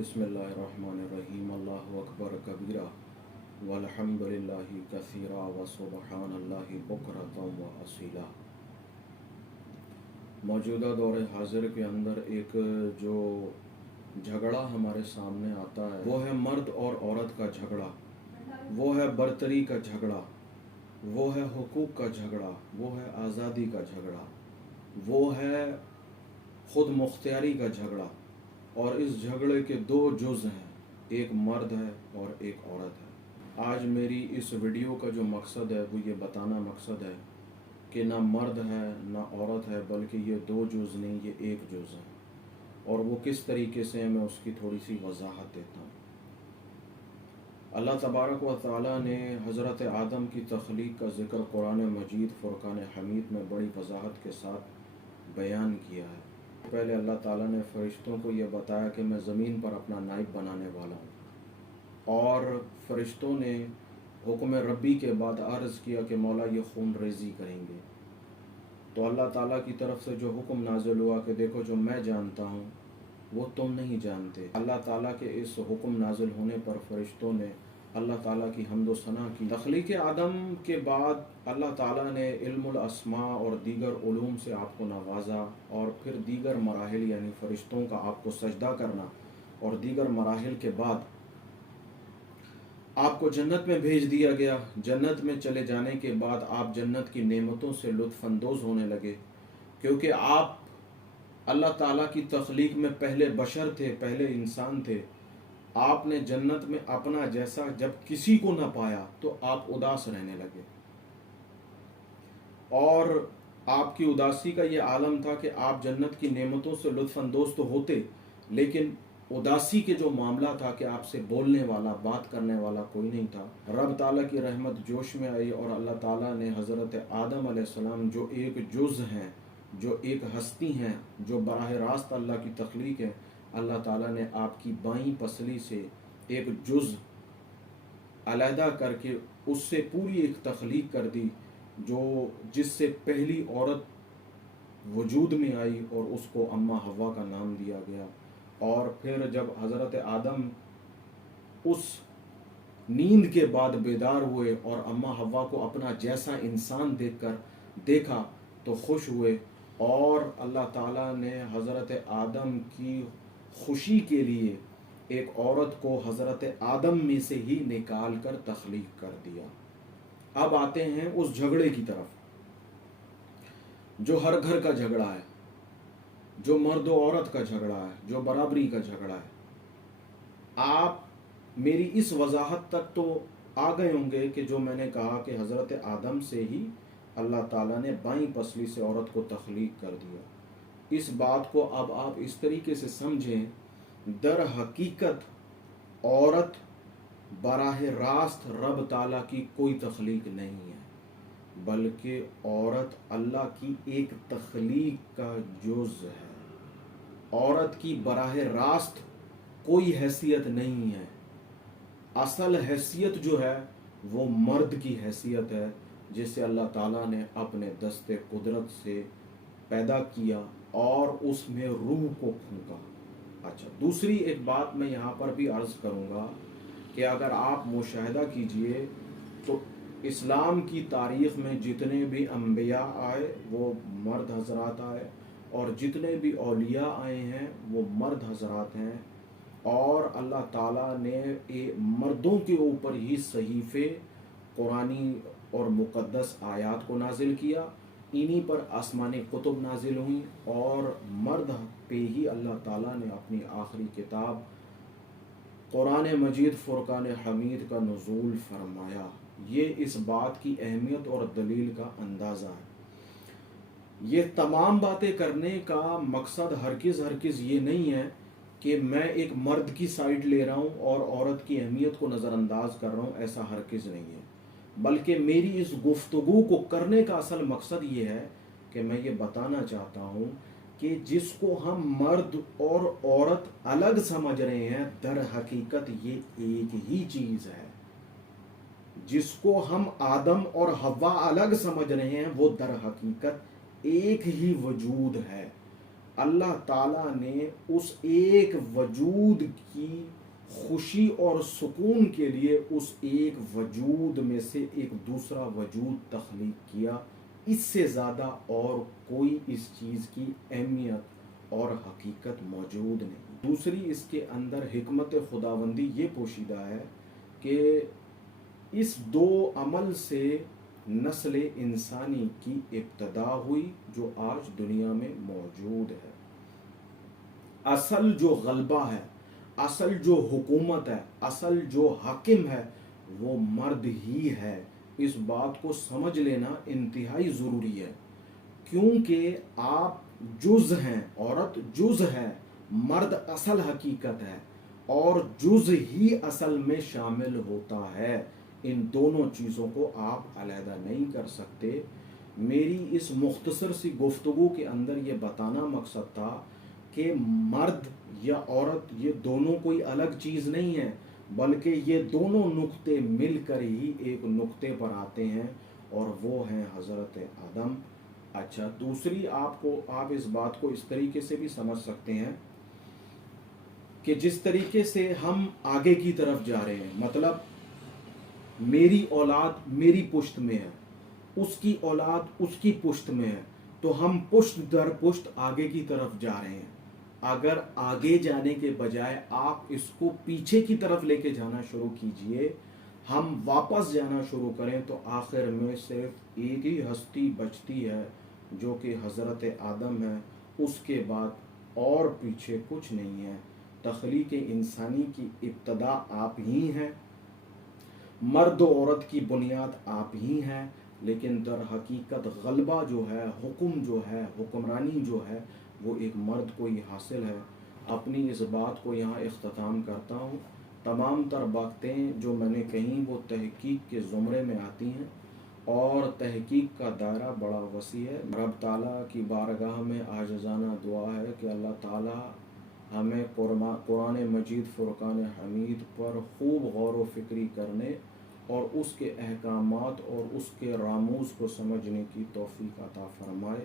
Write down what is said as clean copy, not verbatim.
बिस्मिल्लाहिर्रहमानिर्रहीम। अल्लाहु अकबर कबीरा वल्हम्दुलिल्लाहि कसीरा व सुबहानल्लाहि बुकरतम व असीला। मौजूदा दौर हाजिर के अंदर एक जो झगड़ा हमारे सामने आता है वो है मर्द और औरत का झगड़ा, वो है बरतरी का झगड़ा, वो है हुकूक का झगड़ा, वो है आज़ादी का झगड़ा, वो है खुद मुख्तियारी का झगड़ा। और इस झगड़े के दो जुज़ हैं, एक मर्द है और एक औरत है। आज मेरी इस वीडियो का जो मकसद है वो ये बताना मकसद है कि ना मर्द है ना औरत है, बल्कि ये दो जुज़ नहीं, ये एक जुज़ है। और वो किस तरीके से मैं उसकी थोड़ी सी वजाहत देता हूँ। अल्लाह तबारक व तआला ने हज़रत आदम की तख्लीक का ज़िक्र कुरान मजीद फ़ुरक़ान हमीद में बड़ी वजाहत के साथ बयान किया है। पहले अल्लाह ताला ने फ़रिश्तों को यह बताया कि मैं ज़मीन पर अपना नाइब बनाने वाला हूँ, और फ़रिश्तों ने हुक्म रब्बी के बाद अर्ज़ किया कि मौला ये खून रेज़ी करेंगे। तो अल्लाह ताला की तरफ से जो हुक्म नाज़िल हुआ कि देखो जो मैं जानता हूँ वो तुम नहीं जानते। अल्लाह ताला के इस हुक्म नाज़िल होने पर फ़रिश्तों ने अल्लाह ताला की हम्द व सना की। तख्लीक आदम के बाद अल्लाह ताला ने इल्मुल अस्मा और दीगर उलूम से आपको नवाजा, और फिर दीगर मराहिल यानी फ़रिश्तों का आपको सजदा करना, और दीगर मराहिल के बाद आपको जन्नत में भेज दिया गया। जन्नत में चले जाने के बाद आप जन्नत की नेमतों से लुत्फ़अंदोज़ होने लगे, क्योंकि आप अल्लाह ताला की तख्लीक में पहले बशर थे, पहले इंसान थे। आपने जन्नत में अपना जैसा जब किसी को ना पाया तो आप उदास रहने लगे, और आपकी उदासी का ये आलम था कि आप जन्नत की नेमतों से लुत्फ़अंदोज़ तो होते, लेकिन उदासी के जो मामला था कि आपसे बोलने वाला, बात करने वाला कोई नहीं था। रब ताला की रहमत जोश में आई और अल्लाह ताला ने हज़रत आदम अलैहिस्सलाम जो एक जुज़ हैं, जो एक हस्ती हैं, जो बराह रास्त अल्लाह की तख्लीक है, अल्लाह ताला ने आपकी बाईं पसली से एक जुज़ अलहदा करके उससे पूरी एक तख्लीक कर दी, जो जिससे पहली औरत वजूद में आई और उसको अम्मा हवा का नाम दिया गया। और फिर जब हज़रत आदम उस नींद के बाद बेदार हुए और अम्मा हवा को अपना जैसा इंसान देखा तो खुश हुए, और अल्लाह ताला ने हज़रत आदम की खुशी के लिए एक औरत को हज़रत आदम में से ही निकाल कर तख्लीक कर दिया। अब आते हैं उस झगड़े की तरफ जो हर घर का झगड़ा है, जो मर्द और औरत का झगड़ा है, जो बराबरी का झगड़ा है। आप मेरी इस वजाहत तक तो आ गए होंगे कि जो मैंने कहा कि हज़रत आदम से ही अल्लाह ताला ने बाईं पसली से औरत को तख्लीक कर दिया। इस बात को अब आप इस तरीके से समझें, दर हकीकत औरत बराह रास्त रब ताला की कोई तख्लीक नहीं है, बल्कि औरत अल्लाह की एक तख्लीक का जुज़ है। औरत की बराह रास्त कोई हैसियत नहीं है। असल हैसियत जो है वो मर्द की हैसियत है, जिसे अल्लाह ताला ने अपने दस्ते कुदरत से पैदा किया और उसमें रूह को फूंका। अच्छा, दूसरी एक बात मैं यहाँ पर भी अर्ज़ करूँगा कि अगर आप मुशाहिदा कीजिए तो इस्लाम की तारीख़ में जितने भी अम्बिया आए वो मर्द हज़रात आए, और जितने भी औलिया आए हैं वो मर्द हज़रात हैं। और अल्लाह ताला ने मर्दों के ऊपर ही सहीफ़े कुरानी और मुक़द्दस आयात को नाजिल किया, इन्हीं पर आसमानी कुतुब नाजिल हुई, और मर्द पे ही अल्लाह ताला ने अपनी आखिरी किताब कुरान मजीद फ़ुरक़ान हमीद का नुज़ूल फरमाया। ये इस बात की अहमियत और दलील का अंदाज़ा है। ये तमाम बातें करने का मकसद हरगिज़ ये नहीं है कि मैं एक मर्द की साइड ले रहा हूँ और औरत की अहमियत को नज़रअंदाज कर रहा हूँ, ऐसा हरगिज़ नहीं है। बल्कि मेरी इस गुफ्तगू को करने का असल मकसद ये है कि मैं ये बताना चाहता हूँ कि जिसको हम मर्द और औरत अलग समझ रहे हैं, दर हकीकत ये एक ही चीज़ है। जिसको हम आदम और हव्वा अलग समझ रहे हैं वो दर हकीकत एक ही वजूद है। اللہ تعالیٰ نے اس ایک وجود کی خوشی اور سکون کے لیے اس ایک وجود میں سے ایک دوسرا وجود تخلیق کیا. اس سے زیادہ اور کوئی اس چیز کی اہمیت اور حقیقت موجود نہیں. دوسری اس کے اندر حکمت خداوندی یہ پوشیدہ ہے کہ اس دو عمل سے نسل انسانی کی ابتدا ہوئی جو آج دنیا میں موجود ہے. اصل جو غلبہ ہے، اصل جو حکومت ہے، اصل جو حاکم ہے وہ مرد ہی ہے. اس بات کو سمجھ لینا انتہائی ضروری ہے، کیونکہ آپ جز ہیں، عورت جز ہے، مرد اصل حقیقت ہے، اور جز ہی اصل میں شامل ہوتا ہے. ان دونوں چیزوں کو آپ علیحدہ نہیں کر سکتے. میری اس مختصر سی گفتگو کے اندر یہ بتانا مقصد تھا کہ مرد یا عورت یہ دونوں کوئی الگ چیز نہیں ہے، بلکہ یہ دونوں نقطے مل کر ہی ایک نقطے پر آتے ہیں، اور وہ ہیں حضرت آدم. اچھا، دوسری آپ اس بات کو اس طریقے سے بھی سمجھ سکتے ہیں کہ جس طریقے سے ہم آگے کی طرف جا رہے ہیں، مطلب میری اولاد میری پشت میں ہے، اس کی اولاد اس کی پشت میں ہے، تو ہم پشت در پشت آگے کی طرف جا رہے ہیں. اگر آگے جانے کے بجائے آپ اس کو پیچھے کی طرف لے کے جانا شروع کیجئے، ہم واپس جانا شروع کریں، تو آخر میں صرف ایک ہی ہستی بچتی ہے جو کہ حضرت آدم ہے. اس کے بعد اور پیچھے کچھ نہیں ہے. تخلیق انسانی کی ابتدا آپ ہی ہیں، مرد و عورت کی بنیاد آپ ہی ہیں، لیکن در حقیقت غلبہ جو ہے، حکم جو ہے، حکمرانی جو ہے، وہ ایک مرد کو ہی حاصل ہے. اپنی اس بات کو یہاں اختتام کرتا ہوں. تمام تر باتیں جو میں نے کہیں وہ تحقیق کے زمرے میں آتی ہیں، اور تحقیق کا دائرہ بڑا وسیع ہے. رب تعالیٰ کی بارگاہ میں عاجزانہ دعا ہے کہ اللہ تعالیٰ ہمیں قرآن مجید فرقان حمید پر خوب غور و فکری کرنے اور اس کے احکامات اور اس کے راموز کو سمجھنے کی توفیق عطا فرمائے.